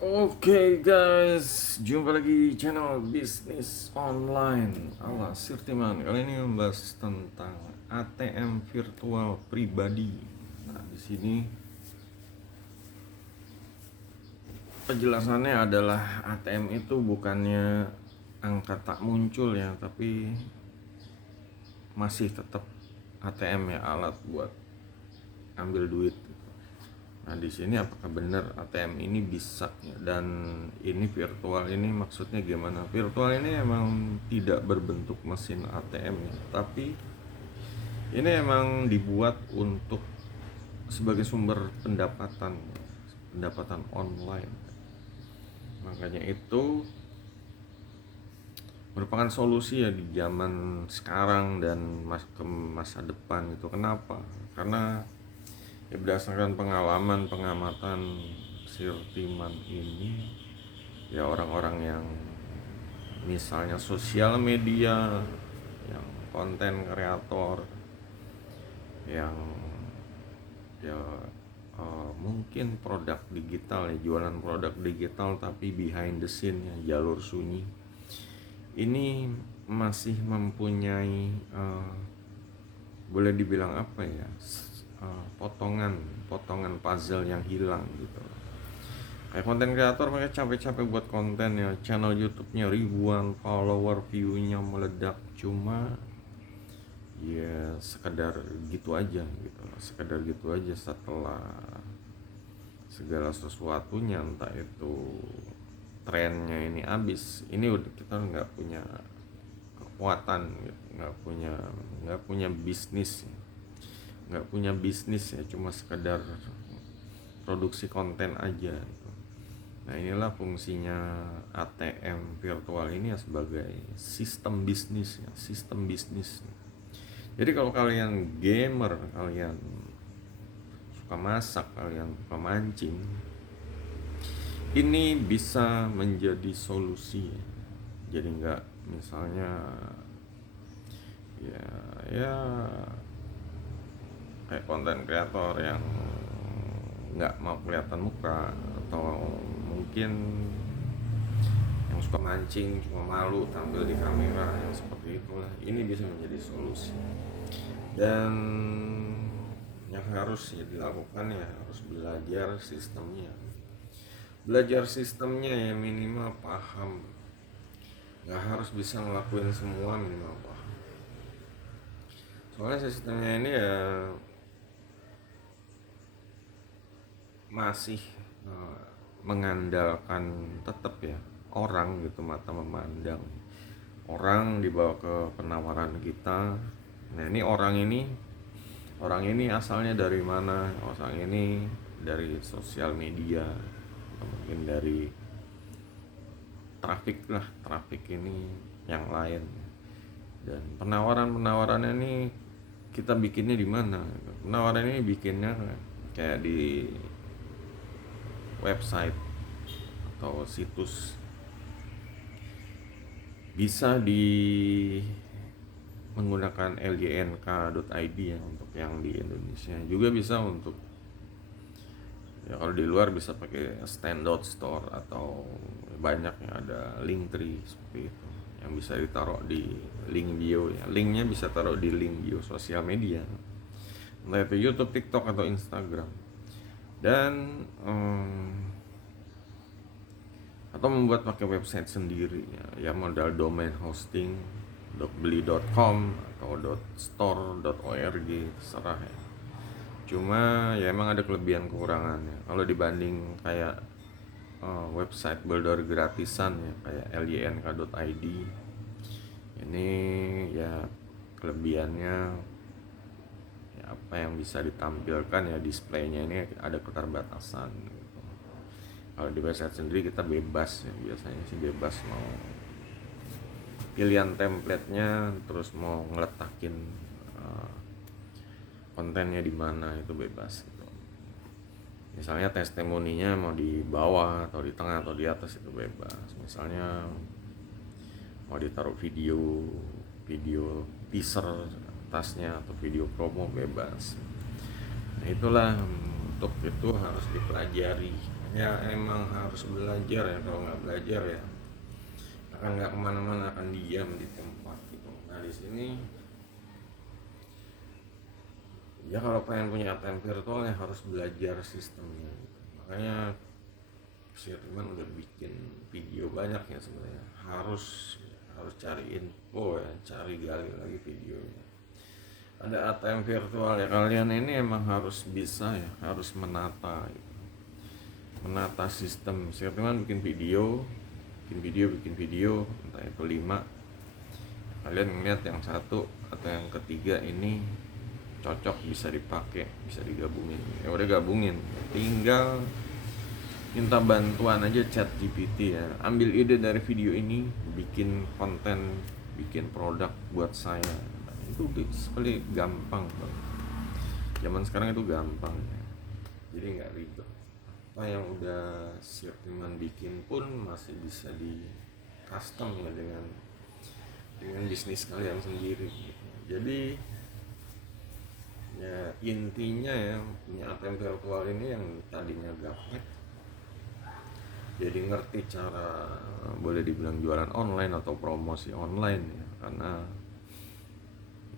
Oke guys, jumpa lagi di channel bisnis online ala Sirtiman. Kali ini membahas tentang ATM virtual pribadi. Nah, di sini penjelasannya adalah ATM itu bukannya angka tak muncul ya, tapi masih tetap ATM ya, alat buat ambil duit. Nah, di sini apakah benar ATM ini bisa ya? Dan ini virtual ini maksudnya gimana? Virtual ini emang tidak berbentuk mesin ATM ya, tapi ini emang dibuat untuk sebagai sumber pendapatan online. Makanya itu merupakan solusi ya di zaman sekarang dan ke masa depan itu. Kenapa? Karena ya berdasarkan pengalaman pengamatan Sirtiman ini, ya orang-orang yang misalnya sosial media, yang konten kreator, yang ya mungkin produk digital ya, jualan produk digital tapi behind the scene ya, jalur sunyi ini masih mempunyai boleh dibilang apa ya, potongan puzzle yang hilang gitu. Kayak konten kreator mereka capek-capek buat konten ya, channel YouTube-nya ribuan follower, view-nya meledak, cuma ya sekedar gitu aja gitu, sekedar gitu aja setelah segala sesuatunya, entah itu trennya ini habis, ini udah kita nggak punya kekuatan gitu, nggak punya bisnis, ya, cuma sekedar produksi konten aja gitu. Nah, inilah fungsinya ATM virtual ini ya, sebagai sistem bisnis. Jadi kalau kalian gamer, kalian suka masak, kalian suka mancing, ini bisa menjadi solusi. Jadi nggak, misalnya ya ya kayak konten kreator yang nggak mau kelihatan muka, atau mungkin yang suka mancing cuma malu tampil di kamera, yang seperti itulah, ini bisa menjadi solusi. Dan yang harus ya dilakukan ya, harus belajar sistemnya ya, minimal paham. Nggak harus bisa ngelakuin semua, minimal paham. Soalnya sistemnya ini ya masih mengandalkan tetap ya orang gitu, mata memandang. Orang dibawa ke penawaran kita. Nah, ini orang ini asalnya dari mana? Orang ini dari sosial media, atau mungkin dari traffic ini yang lain. Dan penawarannya ini kita bikinnya di mana? Penawaran ini bikinnya kayak di website atau situs, bisa di menggunakan ljnk.id ya, untuk yang di Indonesia. Juga bisa untuk, ya kalau di luar bisa pakai stand.store, atau banyak yang ada Linktree seperti itu, yang bisa ditaruh di link bio ya. Linknya bisa taruh di link bio sosial media, entah itu YouTube, TikTok, atau Instagram. Dan atau membuat pakai website sendiri ya, modal domain hosting, beli.com atau .store.org, terserah ya. Cuma ya emang ada kelebihan kekurangannya kalau dibanding kayak website builder gratisan ya, kayak ljnk.id. Ini ya kelebihannya ya, apa yang bisa ditampilkan ya, displaynya ini ada keterbatasan gitu. Kalau di website sendiri kita bebas ya, biasanya sih bebas, mau pilihan template-nya, terus mau ngeletakin kontennya di mana, itu bebas gitu. Misalnya testimoninya mau di bawah atau di tengah atau di atas, itu bebas. Misalnya mau ditaruh video teaser atasnya atau video promo, bebas. Nah, itulah, untuk itu harus dipelajari ya emang harus belajar ya. Kalau nggak belajar ya akan nggak kemana-mana, akan diam di tempat gitu. Nah di sini ya kalau pengen punya ATM virtual ya harus belajar sistemnya gitu. Makanya Firman udah bikin video banyak ya sebenarnya. Harus cari info ya, cari gali lagi videonya. Ada ATM virtual ya, kalian ini emang harus bisa ya, harus menata gitu. Menata sistem. Firman bikin video, entah itu 5. Kalian ngeliat yang satu atau yang ketiga ini cocok, bisa dipakai, bisa digabungin. Ya udah gabungin, tinggal minta bantuan aja chat GPT ya, ambil ide dari video ini, bikin konten, bikin produk buat saya. Itu sekali gampang banget, zaman sekarang itu gampang ya. Jadi nggak ribet, apa yang udah Firman bikin pun masih bisa di custom ya dengan bisnis kalian sendiri gitu. Jadi ya intinya ya, punya ATM virtual ini yang tadinya gaptek jadi ngerti cara, boleh dibilang jualan online atau promosi online ya, karena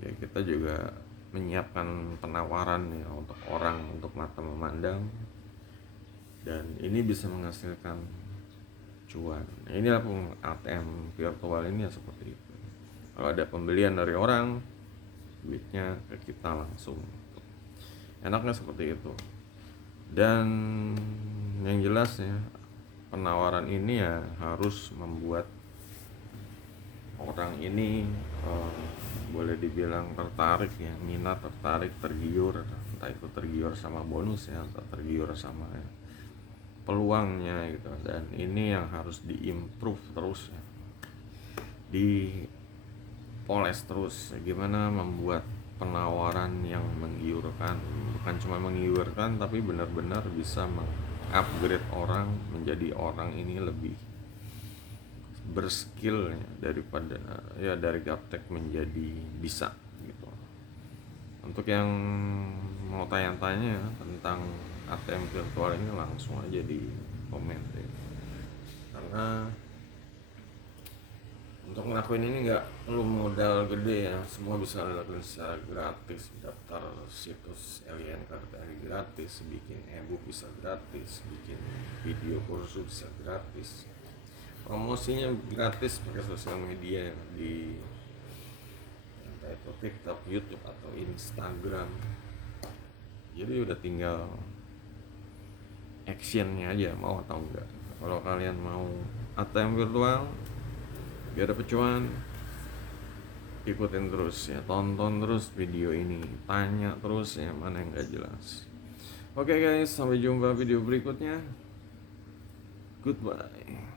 ya kita juga menyiapkan penawaran ya untuk orang, untuk mata memandang, dan ini bisa menghasilkan cuan. Nah, inilah ATM virtual ini ya seperti itu. Kalau ada pembelian dari orang, duitnya ke kita langsung. Enaknya seperti itu. Dan yang jelas ya, penawaran ini ya harus membuat orang ini boleh dibilang tertarik ya, minat, tertarik, tergiur, entah itu tergiur sama bonus ya, atau tergiur sama ya, peluangnya gitu. Dan ini yang harus diimprove terus ya, dipoles terus ya, gimana membuat penawaran yang menggiurkan, bukan cuma menggiurkan tapi benar-benar bisa upgrade orang menjadi orang ini lebih berskill ya, daripada ya dari gaptek menjadi bisa gitu. Untuk yang mau tanya-tanya tentang ATM virtual ini langsung aja di komen deh. Karena untuk ngelakuin ini nggak perlu modal gede ya, semua bisa dilakukan secara gratis. Daftar situs Alien Kartari gratis, bikin ebook bisa gratis, bikin video kursus bisa gratis, promosinya gratis pakai sosial media di entah itu TikTok, YouTube atau Instagram. Jadi udah tinggal actionnya aja, mau atau enggak. Kalau kalian mau ATM virtual biar dapet cuan, ikutin terus ya, tonton terus video ini, tanya terus ya mana yang gak jelas. Oke guys, sampai jumpa video berikutnya. Goodbye.